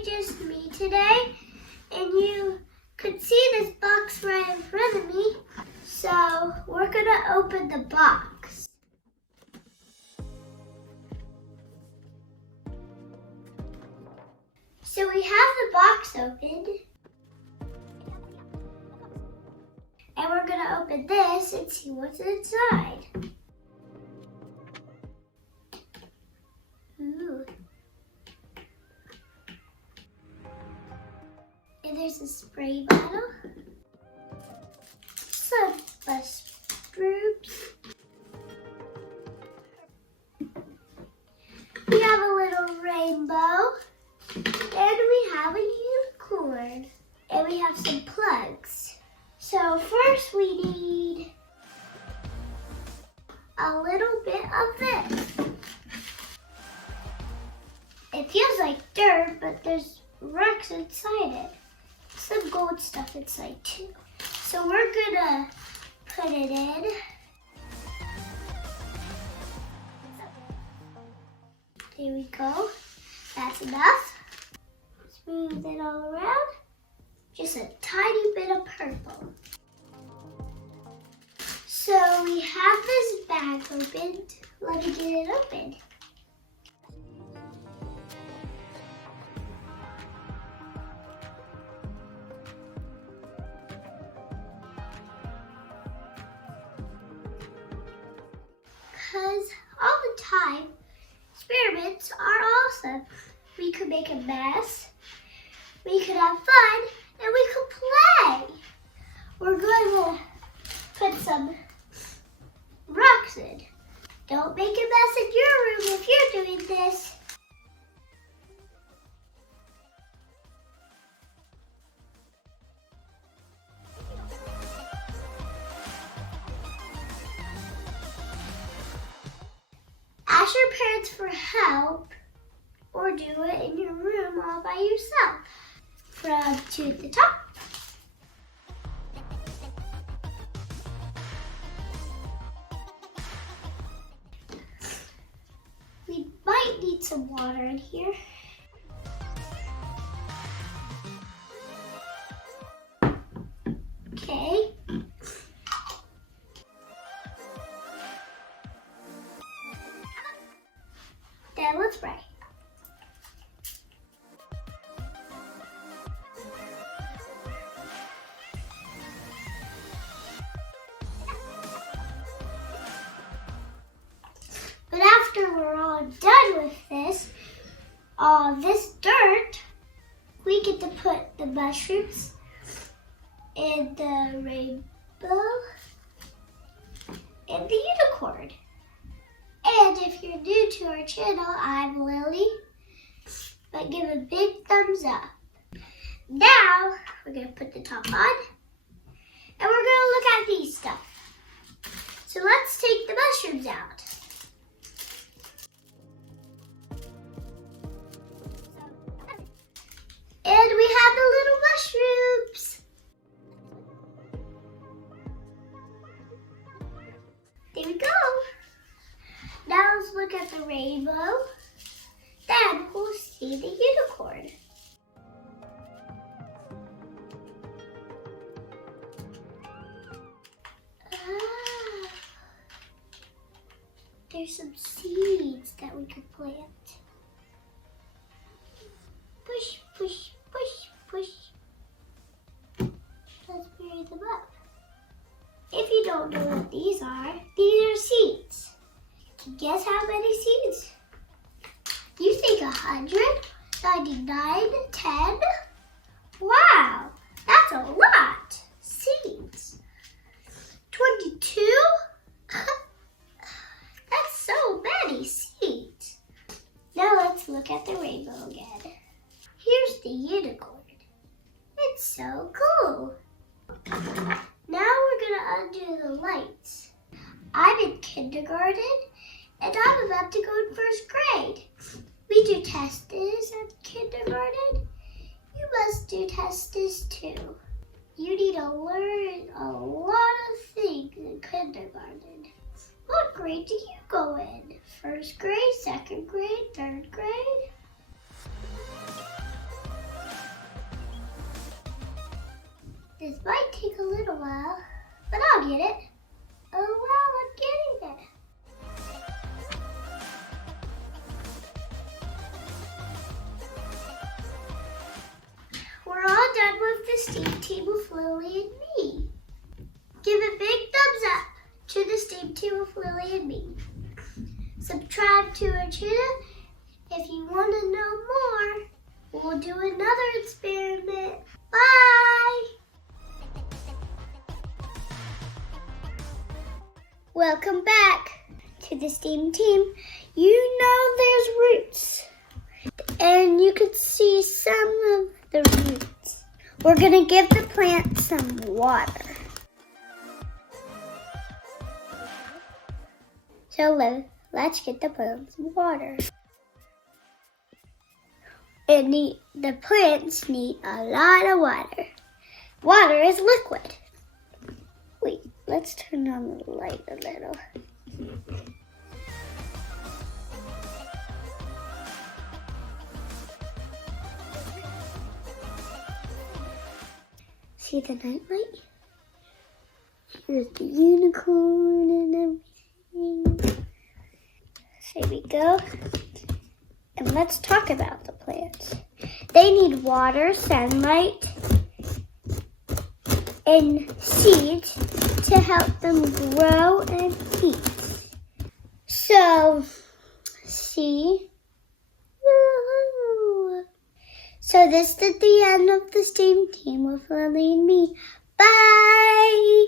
be just me today, and you could see this box right in front of me. So we're gonna open the box. So we have the box open, and we're gonna open this and see what's inside. Ooh. And there's a spray bottle, some bus groups. We have a little rainbow, and we have a unicorn, and we have some plugs. So first we need a little bit of this. It feels like dirt, but there's rocks inside it. Some gold stuff inside too. So we're gonna put it in. There we go. That's enough. Smooth it all around. Just a tiny bit of purple. So we have this bag opened. Let me get it open. Because all the time, experiments are awesome. We could make a mess, we could have fun, and we could play. We're going to put some rocks in. Don't make a mess in your room if you're doing this. Ask your parents for help, or do it in your room all by yourself. From to the top. We might need some water in here. Okay. Then let's spray. But after we're all done with this, all this dirt, we get to put the mushrooms and the rainbow and the unicorn. And if you're new to our channel, I'm Lily, but give a big thumbs up. Now, we're gonna put the top on, and we're gonna look at these stuff. So let's take the mushrooms out. And we have the little mushrooms. There we go. Now let's look at the rainbow. Then we'll see the unicorn. There's some seeds that we could plant. Push, push, push, push. Let's bury them up. If you don't know what these are seeds. Guess how many seeds? You think 100? 99? 10? Wow, that's a lot. Seeds. 22? That's so many seeds. Now let's look at the rainbow again. Here's the unicorn. It's so cool. Now we're gonna undo the lights. I'm in kindergarten, and I'm about to go in first grade. We do tests at kindergarten. You must do tests too. You need to learn a lot of things in kindergarten. What grade do you go in? First grade, second grade, third grade? This might take a little while, but I'll get it. Oh wow, I'm getting there. We're all done with the steam team with Lilly and me. Give a big thumbs up to the steam team with Lilly and me. Subscribe to our channel if you want to know more. We'll do another experiment. Bye! Welcome back to the steam team. You know there's roots, and you can see some of the roots. We're gonna give the plant some water. So let's get the plant some water. The plants need a lot of water. Water is liquid. Wait, let's turn on the light a little. See the nightlight? Here's the unicorn and everything. There we go. And let's talk about the plants. They need water, sunlight, and seeds to help them grow and eat. So, see? So this is the end of the steam team with Lilly and me. Bye!